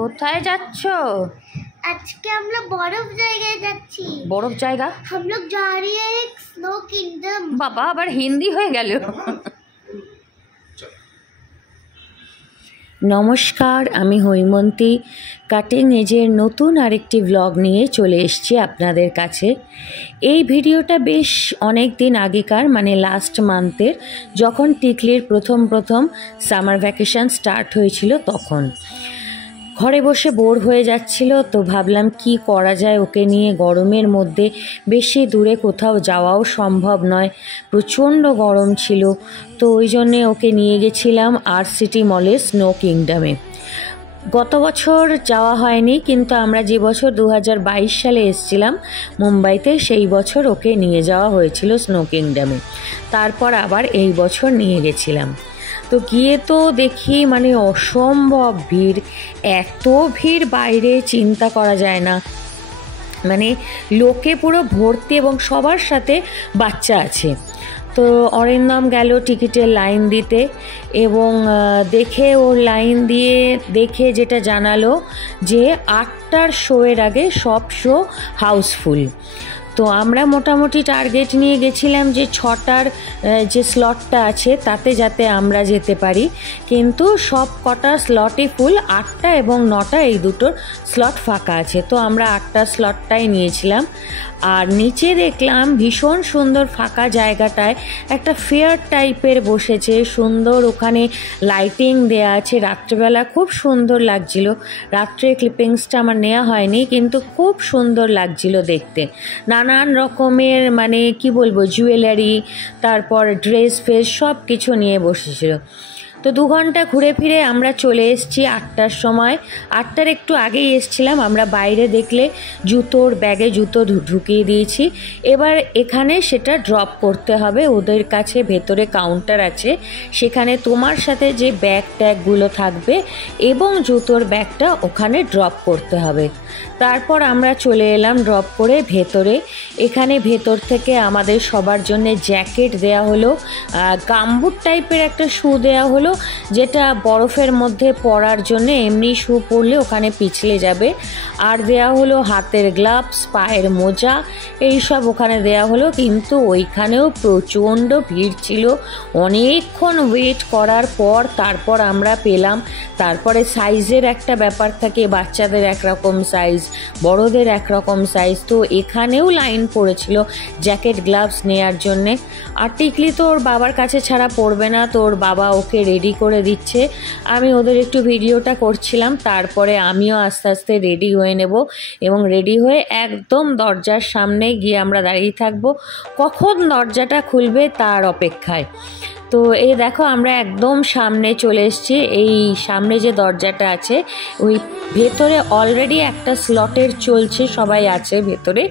কোথায় যাচ্ছ? আজকে আমরা বরফ জায়গায় যাচ্ছি। বরফ জায়গা? हम लोग जा रहे हैं एक स्नो किंगडम। বাবা আবার হিন্দি হয়ে গেল। নমস্কার, আমি হৈমন্তী কাটিং এজের নতুন আরেকটি ব্লগ নিয়ে চলে এসেছি আপনাদের কাছে। এই ভিডিওটা বেশ অনেক দিন আগেকার, মানে লাস্ট মান্থের, যখন টিকলির প্রথম সামার ভ্যাকেশন স্টার্ট হয়েছিল তখন। ঘরে বসে বোর হয়ে যাচ্ছিল, তো ভাবলাম কি করা যায় ওকে নিয়ে। গরমের মধ্যে বেশি দূরে কোথাও যাওয়াও সম্ভব নয়, প্রচণ্ড গরম ছিল। তো ওই জন্যে ওকে নিয়ে গেছিলাম আরসিটি মলে স্নো কিংডমে। গত বছর যাওয়া হয়নি, কিন্তু আমরা যে বছর 2022 সালে এসেছিলাম মুম্বাইতে, সেই বছর ওকে নিয়ে যাওয়া হয়েছিল স্নো কিংডমে। তারপর আবার এই বছর নিয়ে গেছিলাম। তো গিয়ে তো দেখি মানে অসম্ভব ভিড়, এত ভিড় বাইরে চিন্তা করা যায় না। মানে লোকে পুরো ভর্তি এবং সবার সাথে বাচ্চা আছে। তো অরিন্দম গেল টিকিটের লাইন দিতে, এবং দেখে ওর লাইন দিয়ে দেখে যেটা জানালো যে 8টার শোয়ের আগে সব শো হাউসফুল। তো আমরা মোটামুটি টার্গেট নিয়ে গেছিলাম যে 6টার যে স্লটটা আছে তাতে যাতে আমরা যেতে পারি, কিন্তু সব কটা স্লটই ফুল। 8টা এবং 9টা এই দুটোর স্লট ফাঁকা আছে, তো আমরা 8টা স্লটটাই নিয়েছিলাম। আর নিচে দেখলাম ভীষণ সুন্দর ফাঁকা জায়গাটায় একটা ফেয়ার টাইপের বসেছে, সুন্দর ওখানে লাইটিং দেয়া আছে। রাত্রেবেলা খুব সুন্দর লাগছিল। রাত্রে ক্লিপিংসটা আমার নেওয়া হয়নি, কিন্তু খুব সুন্দর লাগছিল দেখতে। নানান রকমের মানে কি বলবো জুয়েলারি, তারপর ড্রেস ফ্রেস সব কিছু নিয়ে বসেছিল। তো 2 ঘন্টা ঘুরে ফিরে আমরা চলে এসেছি 8টার সময়। 8টার একটু আগেই এসেছিলাম আমরা। বাইরে দেখলে জুতোর ব্যাগে জুতো ঢুকিয়ে দিয়েছি। এবার এখানে সেটা ড্রপ করতে হবে। ওদের কাছে ভেতরে কাউন্টার আছে, সেখানে তোমার সাথে যে ব্যাগ ট্যাগগুলো থাকবে এবং জুতোর ব্যাগটা ওখানে ড্রপ করতে হবে। তারপর আমরা চলে এলাম ড্রপ করে ভেতরে। এখানে ভেতর থেকে আমাদের সবার জন্য জ্যাকেট দেয়া হলো, গামবুট টাইপের একটা শু দেয়া হলো, যেটা বরফের মধ্যে পরার জন্য। এমনি শু পরলে ওখানে পিছলে যাবে। আর দেয়া হলো হাতের গ্লাভস, পায়ের মোজা, এইসব ওখানে দেয়া হলো। কিন্তু ওইখানেও প্রচণ্ড ভিড় ছিল। অনেকক্ষণ ওয়েট করার পর তারপর আমরা পেলাম। তারপরে সাইজের একটা ব্যাপার থাকে, বাচ্চাদের একরকম সাইজ, বড়দের একরকম সাইজ। তো এখানেও লাইন পড়েছিল জ্যাকেট গ্লাভস নেয়ার জন্যে। আর টিকলি তো ওর বাবার কাছে ছাড়া পড়বে না, তো ওর বাবা ওকে রেডি করে দিচ্ছে। আমি ওদের একটু ভিডিওটা করছিলাম, তারপরে আমিও আস্তে আস্তে রেডি হয়ে নেব, এবং রেডি হয়ে একদম দরজার সামনে গিয়ে আমরা দাঁড়িয়ে থাকবো কখন দরজাটা খুলবে তার অপেক্ষায়। তো এই দেখো আমরা একদম সামনে চলে এসেছি। এই সামনে যে দরজাটা আছে ওই ভেতরে অলরেডি একটা স্লটের চলছে, সবাই আছে ভেতরে।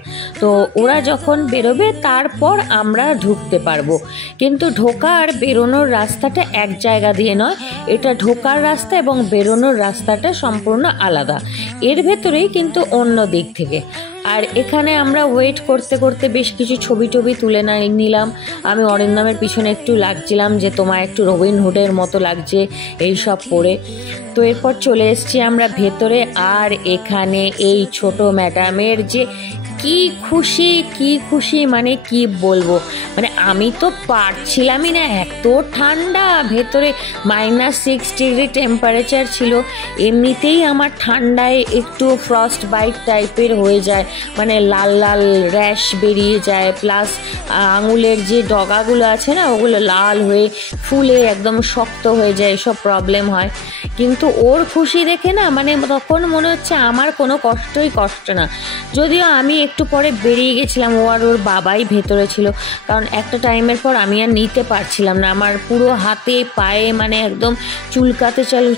তো ওরা যখন বেরোবে তারপর আমরা ঢুকতে পারবো। কিন্তু ঢোকা আর বেরোনোর রাস্তাটা এক জায়গা দিয়ে নয়, এটা ঢোকার রাস্তা এবং বেরোনোর রাস্তাটা সম্পূর্ণ আলাদা, এর ভেতরেই কিন্তু অন্য দিক থেকে। আর এখানে আমরা ওয়েট করতে করতে বেশ কিছু ছবি টবি তুলে নিলাম। আমি অরিন্দমের পিছনে একটু লাগছিলাম যে তোমায় একটু রবিনহুডের মতো লাগছে এইসব পরে। তো এরপর চলে এসেছি আমরা ভেতরে। আর এখানে এই ছোট ম্যাডামের যে কি খুশি মানে কি বলবো, মানে আমি তো পারছিলামই না, এত ঠান্ডা। ভেতরে -6 ডিগ্রি টেম্পারেচার ছিল। এমনিতেই আমার ঠান্ডায় একটু ফ্রস্ট বাইট টাইপের হয়ে যায়, মানে লাল লাল র্যাশ বেরিয়ে যায়, প্লাস আঙুলের যে ডগাগুলো আছে না ওগুলো লাল হয়ে ফুলে একদম শক্ত হয়ে যায়, এসব প্রবলেম হয়। কিন্তু ওর খুশি দেখে না মানে তখন মনে হচ্ছে আমার কোনো কষ্ট না। যদিও আমি একটু পরে বেরিয়ে গেছিলাম, ও আর ওর বাবাই ভেতরে ছিল, কারণ একটা টাইমের পর আমি আর নিতে পারছিলাম না। আমার পুরো হাতে পায়ে মানে একদম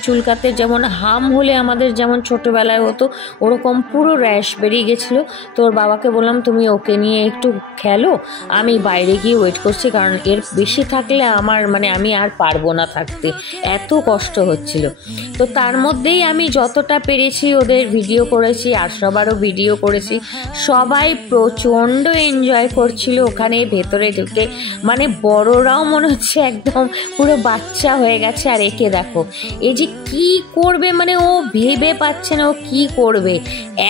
চুলকাতে যেমন হাম হলে আমাদের যেমন ছোটোবেলায় হতো ওরকম পুরো র্যাশ বেরিয়ে গেছিলো। তো ওর বাবাকে বললাম তুমি ওকে নিয়ে একটু খেলো, আমি বাইরে গিয়ে ওয়েট করছি, কারণ এর বেশি থাকলে আমার মানে আমি আর পারবো না থাকতে, এত কষ্ট হচ্ছিল। তো তার মধ্যেই আমি যতটা পেরেছি ওদের ভিডিও করেছি, আর সবারও ভিডিও করেছি। সবাই প্রচণ্ড এনজয় করছিল ওখানে ভেতরে ঢুকে, মানে বড়রাও মনে হচ্ছে একদম পুরো বাচ্চা হয়ে গেছে। আর একে দেখো, এই যে কি করবে, মানে ও ভেবে পাচ্ছে না ও কি করবে,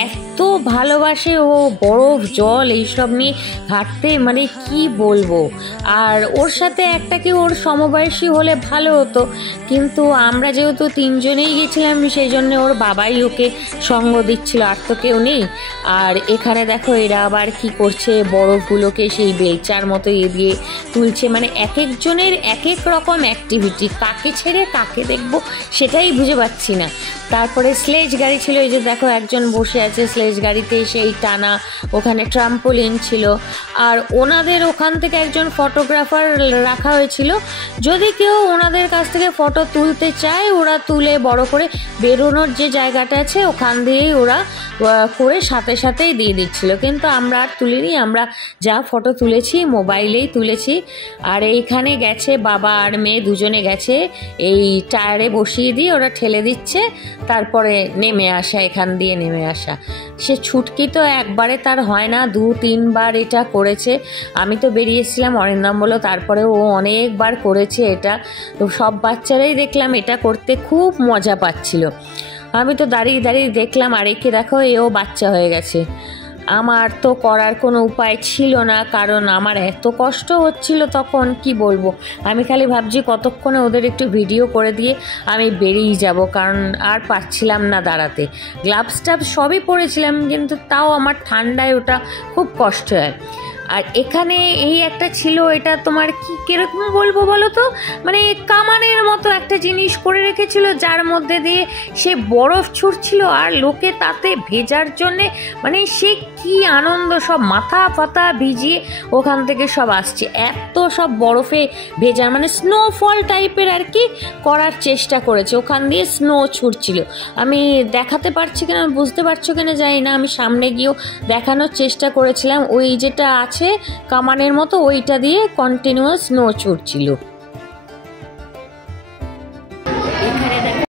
এত ভালোবাসে ও বরফ জল এইসব নিয়ে ঘাটতে, মানে কি বলবো। আর ওর সাথে একটা কি ওর সমবয়সী হলে ভালো হতো, কিন্তু আমরা যেহেতু তিনজনেই গেছিলাম সেই জন্য ওর বাবাই ওকে সঙ্গ দিচ্ছিল, আর তো কেউ নেই। আর এখানে দেখো এরা আবার কি করছে, বরফগুলোকে সেই বেলচার মতো দিয়ে তুলছে, মানে এক একজনের এক এক রকম অ্যাক্টিভিটি, কাকে ছেড়ে কাকে দেখবো সেটাই বুঝে পাচ্ছি না। তারপরে স্লেজ গাড়ি ছিল, এই যে দেখো একজন বসে আছে স্লেজ গাড়িতে, সেই টানা, ওখানে ট্রাম্পোলিন ছিল। আর ওনাদের ওখান থেকে একজন ফটোগ্রাফার রাখা হয়েছিল, যদি কেউ ওনাদের কাছ থেকে ফটো তুলতে চায় ওরা তুলে বড় করে বেরোনোর যে জায়গাটা আছে ওখান দিয়েই ওরা করে সাথে সাথেই দিয়ে দিচ্ছিল। কিন্তু আমরা আর তুলিনি, আমরা যা ফটো তুলেছি মোবাইলেই তুলেছি। আর এইখানে গেছে বাবা আর মেয়ে দুজনে গেছে, এই টায়ারে বসিয়ে দিয়ে ওরা ঠেলে দিচ্ছে, তারপরে নেমে আসা, এখান দিয়ে নেমে আসা। সে ছুটকি তো একবারে তার হয় না, 2-3 বার এটা করেছে। আমি তো বেরিয়েছিলাম, অরিন্দম বলল, তারপরে ও অনেকবার করেছে এটা। তো সব বাচ্চারাই দেখলাম এটা করতে খুব মজা পাচ্ছিল। আমি তো দাঁড়িয়ে দাঁড়িয়ে দেখলাম, আর একে দেখো এও বাচ্চা হয়ে গেছে। আমার তো করার কোনো উপায় ছিল না, কারণ আমার এত কষ্ট হচ্ছিল তখন কি বলবো। আমি খালি ভাবছি কতক্ষণে ওদের একটু ভিডিও করে দিয়ে আমি বেরিয়ে যাব, কারণ আর পারছিলাম না দাঁড়াতে। গ্লাভস টাভস সবই পরেছিলাম, কিন্তু তাও আমার ঠান্ডায় ওটা খুব কষ্ট হয়। আর এখানে এই একটা ছিল, এটা তোমার কি কিরকম বলবো বলো তো, মানে কামানের মতো একটা জিনিস করে রেখেছিল, যার মধ্যে দিয়ে সে বরফ ছুটছিল আর লোকে তাতে ভেজার জন্যে, মানে সে কি আনন্দ, সব মাথা ফাতা ভিজিয়ে ওখান থেকে সব আসছে, এত সব বরফে ভেজার, মানে স্নোফল টাইপের আর কি করার চেষ্টা করেছে, ওখান দিয়ে স্নো ছুটছিল। আমি দেখাতে পারছি কিনা, বুঝতে পারছো কিনা জানি না, আমি সামনে গিয়েও দেখানোর চেষ্টা করেছিলাম। ওই যেটা আছে কামানের মতো, ওইটা দিয়ে কন্টিনিউয়াস স্নো ছুটছিল।